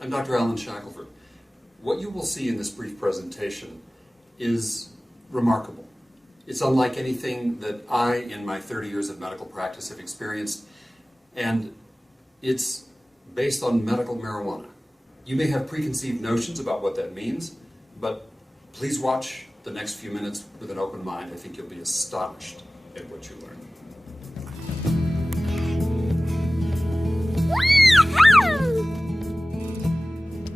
I'm Dr. Alan Shackelford. What you will see in this brief presentation is remarkable. It's unlike anything that I, in my 30 years of medical practice, have experienced, and it's based on medical marijuana. You may have preconceived notions about what that means, but please watch the next few minutes with an open mind. I think you'll be astonished at what you learn.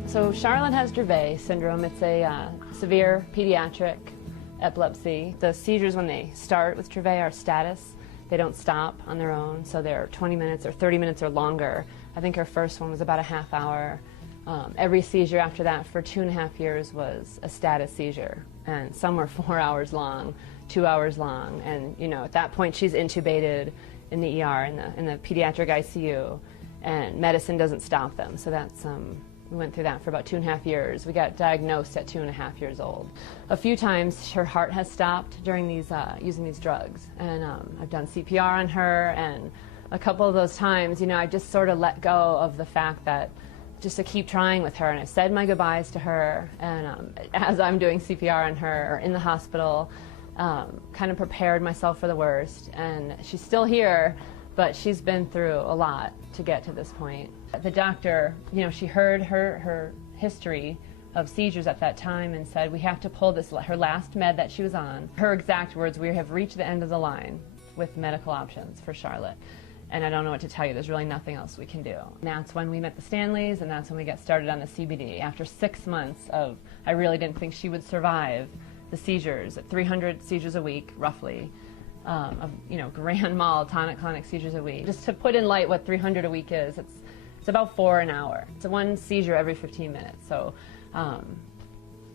So Charlotte has Dravet syndrome. It's a severe pediatric epilepsy. The seizures when they start with Dravet are status. They don't stop on their own, so they're 20 minutes or 30 minutes or longer. I think her first one was about a half hour. Every seizure after that for 2.5 years was a status seizure, and some were 4 hours long, 2 hours long, and you know, at that point she's intubated in the ER, in the pediatric ICU, and medicine doesn't stop them. So that's we went through that for about 2.5 years. We got diagnosed at 2.5 years old. A few times her heart has stopped during these using these drugs, and I've done CPR on her, and a couple of those times, you know, I just sort of let go of the fact that just to keep trying with her, and I said my goodbyes to her, and as I'm doing CPR on her or in the hospital, kind of prepared myself for the worst. And she's still here, but she's been through a lot to get to this point. The doctor, you know, she heard her history of seizures at that time and said, we have to pull this, her last med that she was on. Her exact words, we have reached the end of the line with medical options for Charlotte. And I don't know what to tell you, there's really nothing else we can do. And that's when we met the Stanleys, and that's when we got started on the CBD. After 6 months of, I really didn't think she would survive the seizures, at 300 seizures a week, roughly, of, you know, grand mal tonic-clonic seizures a week. Just to put in light what 300 a week is, it's about 4 an hour. It's one seizure every 15 minutes. So,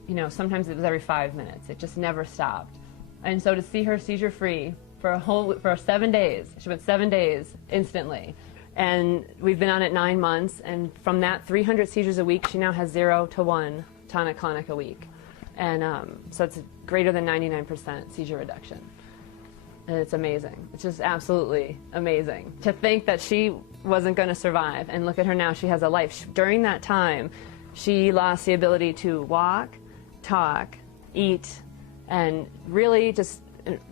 you know, sometimes it was every 5 minutes. It just never stopped. And so to see her seizure-free for 7 days, she went 7 days instantly. And we've been on it 9 months, and from that 300 seizures a week, she now has 0 to 1 tonic-clonic a week. And so it's greater than 99% seizure reduction. And it's amazing. It's just absolutely amazing. To think that she wasn't going to survive, and look at her now, she has a life. During that time, she lost the ability to walk, talk, eat, and really just,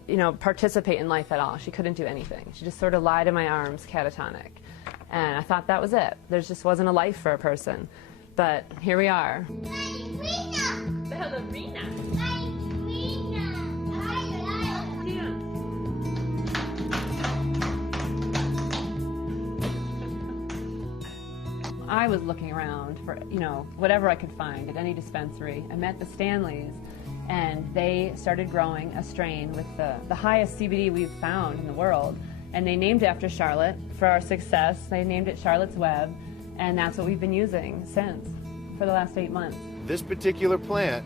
you know, participate in life at all. She couldn't do anything. She just sort of lied in my arms, catatonic. And I thought that was it. There just wasn't a life for a person. But here we are. Ballerina. I was looking around for, you know, whatever I could find at any dispensary. I met the Stanleys, and they started growing a strain with the highest CBD we've found in the world. And they named it after Charlotte for our success. They named it Charlotte's Web, and that's what we've been using since, for the last 8 months. This particular plant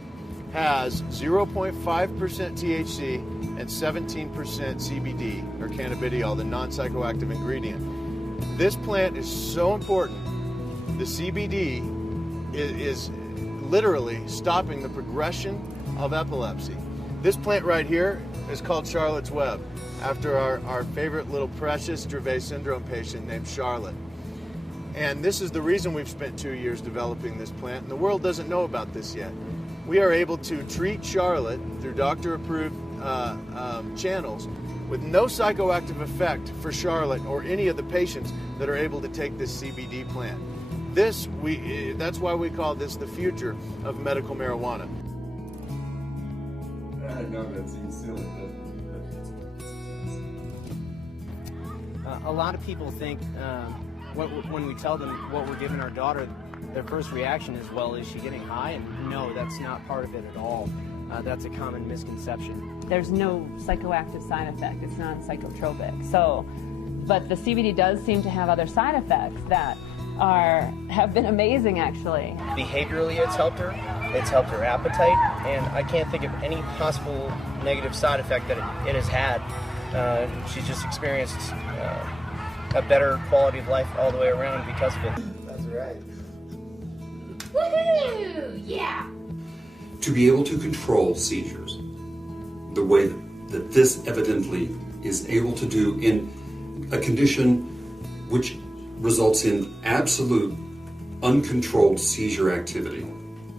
has 0.5% THC and 17% CBD, or cannabidiol, the non-psychoactive ingredient. This plant is so important. The CBD is literally stopping the progression of epilepsy. This plant right here is called Charlotte's Web, after our favorite little precious Dravet syndrome patient named Charlotte. And this is the reason we've spent 2 years developing this plant, and the world doesn't know about this yet. We are able to treat Charlotte through doctor-approved channels with no psychoactive effect for Charlotte or any of the patients that are able to take this CBD plant. That's why we call this the future of medical marijuana. I know that seems silly, but a lot of people think when we tell them what we're giving our daughter, their first reaction is, well, is she getting high? And no, that's not part of it at all. That's a common misconception. There's no psychoactive side effect. It's non-psychotropic. So, but the CBD does seem to have other side effects that have been amazing, actually. Behaviorally, it's helped her appetite, and I can't think of any possible negative side effect that it has had. She's just experienced a better quality of life all the way around because of it. that's right. Woohoo! Yeah! To be able to control seizures the way that this evidently is able to do in a condition which results in absolute uncontrolled seizure activity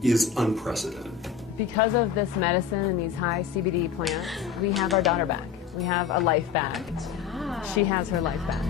is unprecedented. Because of this medicine and these high CBD plants, we have our daughter back. We have a life back. She has her life back.